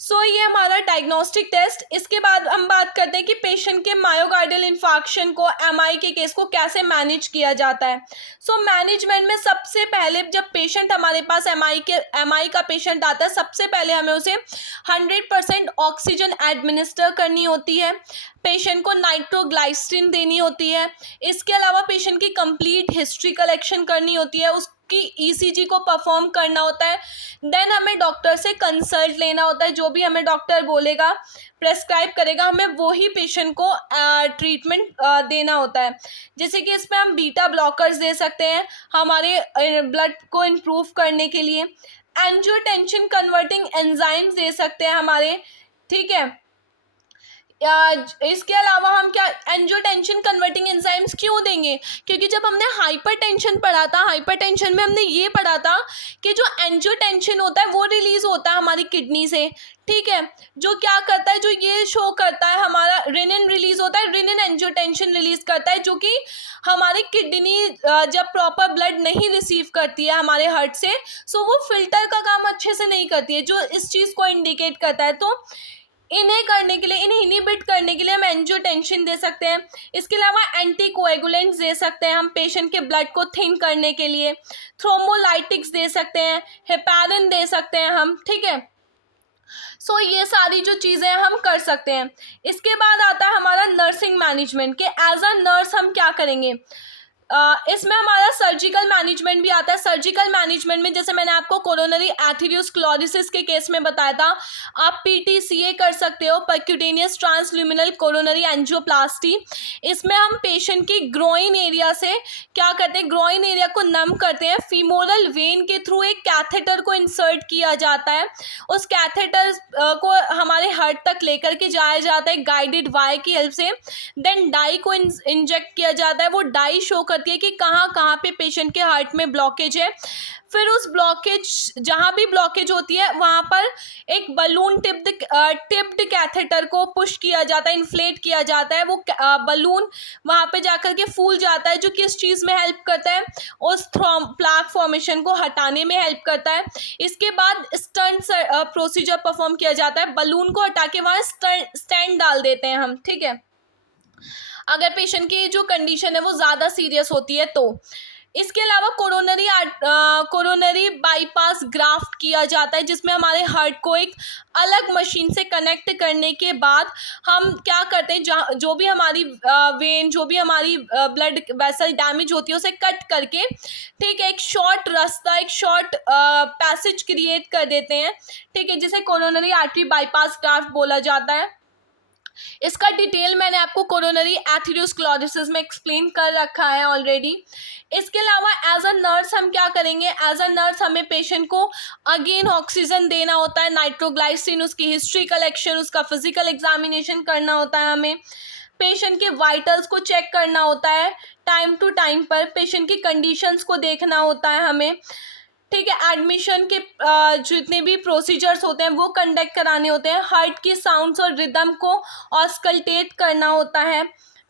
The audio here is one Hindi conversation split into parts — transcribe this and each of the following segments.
ये हमारा डायग्नोस्टिक टेस्ट। इसके बाद हम बात करते हैं कि पेशेंट के मायोकार्डियल इन्फार्क्शन को, एमआई के केस को कैसे मैनेज किया जाता है। मैनेजमेंट में सबसे पहले जब पेशेंट हमारे पास एमआई का पेशेंट आता है, सबसे पहले हमें उसे 100% ऑक्सीजन एडमिनिस्टर करनी होती है। पेशेंट को नाइट्रोग्लाइसिन देनी होती है। इसके अलावा पेशेंट की कंप्लीट हिस्ट्री कलेक्शन करनी होती है, उसकी ईसीजी को परफॉर्म करना होता है। देन हमें डॉक्टर से कंसल्ट लेना होता है, जो भी हमें डॉक्टर बोलेगा, प्रेस्क्राइब करेगा, हमें वो ही पेशेंट को ट्रीटमेंट देना होता है। जैसे कि इसमें हम बीटा ब्लॉकर्स दे सकते हैं हमारे ब्लड को इम्प्रूव करने के लिए। एंजियोटेंशन कन्वर्टिंग एंजाइम्स दे सकते हैं हमारे, ठीक है। इसके अलावा हम क्या एंजियोटेंशन कन्वर्टिंग एंजाइम्स क्यों देंगे, क्योंकि जब हमने हाइपरटेंशन पढ़ा था, हाइपरटेंशन में हमने ये पढ़ा था कि जो एंजियोटेंशन होता है वो रिलीज होता है हमारी किडनी से, ठीक है। जो क्या करता है, जो ये शो करता है, हमारा रेनिन रिलीज होता है, रेनिन एंजियोटेंशन रिलीज करता है, जो कि हमारी किडनी जब प्रॉपर ब्लड नहीं रिसीव करती है हमारे हार्ट से, सो वो फिल्टर का काम अच्छे से नहीं करती है, जो इस चीज़ को इंडिकेट करता है। तो इन्हें करने के लिए, इन्हें इनिबिट करने के लिए हम एंजियोटेंशन दे सकते हैं। इसके अलावा एंटीकोएगुलेंट्स दे सकते हैं हम पेशेंट के ब्लड को थिन करने के लिए। थ्रोम्बोलाइटिक्स दे सकते हैं, हेपारिन दे सकते हैं हम, ठीक है। ये सारी जो चीज़ें हम कर सकते हैं। इसके बाद आता है हमारा नर्सिंग मैनेजमेंट के एज अ नर्स हम क्या करेंगे। इसमें हमारा सर्जिकल मैनेजमेंट भी आता है। सर्जिकल मैनेजमेंट में जैसे मैंने आपको कोरोनरी एथेरोस्क्लेरोसिस के केस में बताया था, आप पीटीसीए कर सकते हो, परक्यूटेनियस ट्रांसल्यूमिनल कोरोनरी एंजियोप्लास्टी। इसमें हम पेशेंट की ग्रोइन एरिया से क्या करते हैं, ग्रोइन एरिया को नम करते हैं, फीमोरल वेन के थ्रू एक कैथेटर को इंसर्ट किया जाता है। उस कैथेटर को हमारे हार्ट तक लेकर के जाया जाता है गाइडेड वायर की हेल्प से। देन डाई को इंजेक्ट किया जाता है। वो डाई शो करती है कि कहाँ कहाँ पे पेशेंट के हार्ट में ब्लॉकेज है। फिर उस ब्लॉकेज, जहाँ भी ब्लॉकेज होती है वहाँ पर एक बलून टिप्ड कैथेटर को पुश किया जाता है, इन्फ्लेट किया जाता है। वो बलून वहाँ पे जाकर के फूल जाता है, जो किस चीज़ में हेल्प करता है, उस प्लाक फॉर्मेशन को हटाने में हेल्प करता है। इसके बाद स्टंट प्रोसीजर परफॉर्म किया जाता है, बलून को हटा के वहाँ स्टेंट डाल देते हैं हम, ठीक है, अगर पेशेंट की जो कंडीशन है वो ज़्यादा सीरियस होती है तो। इसके अलावा कोरोनरी बाईपास ग्राफ्ट किया जाता है, जिसमें हमारे हार्ट को एक अलग मशीन से कनेक्ट करने के बाद हम क्या करते हैं, जो भी हमारी वेन, जो भी हमारी ब्लड वेसल डैमेज होती है, उसे कट करके, ठीक है, एक शॉर्ट रास्ता, एक शॉर्ट पैसेज क्रिएट कर देते हैं, ठीक है, जिसे कोरोनरी आर्टरी बाईपास ग्राफ्ट बोला जाता है। इसका डिटेल मैंने आपको कोरोनरी एथेरोस्क्लेरोसिस में एक्सप्लेन कर रखा है ऑलरेडी। इसके अलावा एज अ नर्स हम क्या करेंगे, एज अ नर्स हमें पेशेंट को अगेन ऑक्सीजन देना होता है, नाइट्रोग्लाइसिन, उसकी हिस्ट्री कलेक्शन, उसका फिजिकल एग्जामिनेशन करना होता है, हमें पेशेंट के वाइटल्स को चेक करना होता है टाइम टू टाइम पर, पेशेंट की कंडीशंस को देखना होता है हमें, ठीक है। एडमिशन के जितने भी प्रोसीजर्स होते हैं वो कंडक्ट कराने होते हैं। हार्ट की साउंड्स और रिदम को ऑस्कल्टेट करना होता है,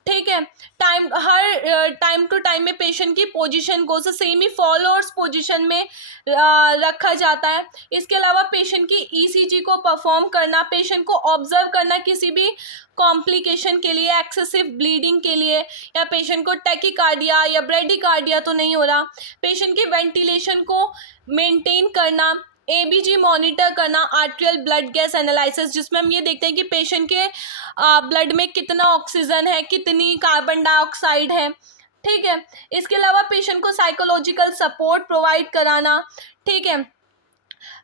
ठीक है। टाइम टू टाइम में पेशेंट की पोजीशन को सेमी फॉलोअर्स पोजीशन में रखा जाता है। इसके अलावा पेशेंट की ईसीजी को परफॉर्म करना, पेशेंट को ऑब्जर्व करना किसी भी कॉम्प्लिकेशन के लिए, एक्सेसिव ब्लीडिंग के लिए, या पेशेंट को टैकीकार्डिया या ब्रेडिकार्डिया तो नहीं हो रहा, पेशेंट की वेंटिलेशन को मेंटेन करना, एबीजी मॉनिटर करना, आर्टेरियल ब्लड गैस एनालिसिस, जिसमें हम ये देखते हैं कि पेशेंट के ब्लड में कितना ऑक्सीजन है, कितनी कार्बन डाइऑक्साइड है, ठीक है। इसके अलावा पेशेंट को साइकोलॉजिकल सपोर्ट प्रोवाइड कराना, ठीक है,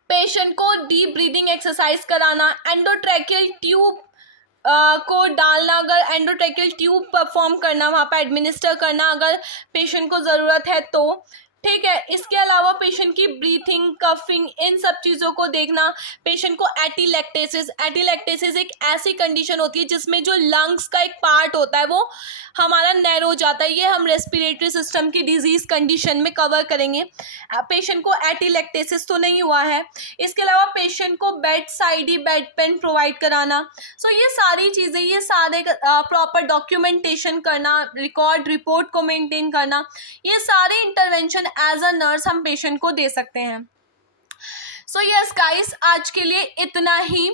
पेशेंट को डीप ब्रीदिंग एक्सरसाइज कराना, एंडोट्रैकियल ट्यूब को डालना, अगर एंडोट्रैकियल ट्यूब परफॉर्म करना, वहाँ पर एडमिनिस्टर करना अगर पेशेंट को ज़रूरत है तो, ठीक है। इसके अलावा पेशेंट की ब्रीथिंग, कफिंग, इन सब चीज़ों को देखना, पेशेंट को एटीलैक्टेसिस एक ऐसी कंडीशन होती है जिसमें जो लंग्स का एक पार्ट होता है वो हमारा नैरो हो जाता है, ये हम रेस्पिरेटरी सिस्टम की डिजीज़ कंडीशन में कवर करेंगे। पेशेंट को एटीलैक्टेसिस तो नहीं हुआ है। इसके अलावा पेशेंट को बेड साइड ही बेड पेन प्रोवाइड कराना। ये सारी चीज़ें, ये सारे प्रॉपर डॉक्यूमेंटेशन करना, रिपोर्ट को मेंटेन करना, ये सारे इंटरवेंशन एज अ नर्स हम पेशेंट को दे सकते हैं। सो यस गाइस, आज के लिए इतना ही.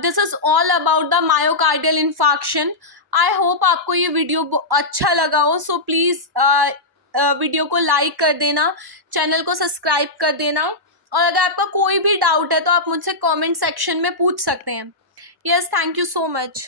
This is all about the myocardial infarction. I hope आपको ये वीडियो अच्छा लगा हो. सो प्लीज़ वीडियो को लाइक कर देना, चैनल को सब्सक्राइब कर देना, और अगर आपका कोई भी डाउट है तो आप मुझसे कमेंट सेक्शन में पूछ सकते हैं. Yes, thank you so much.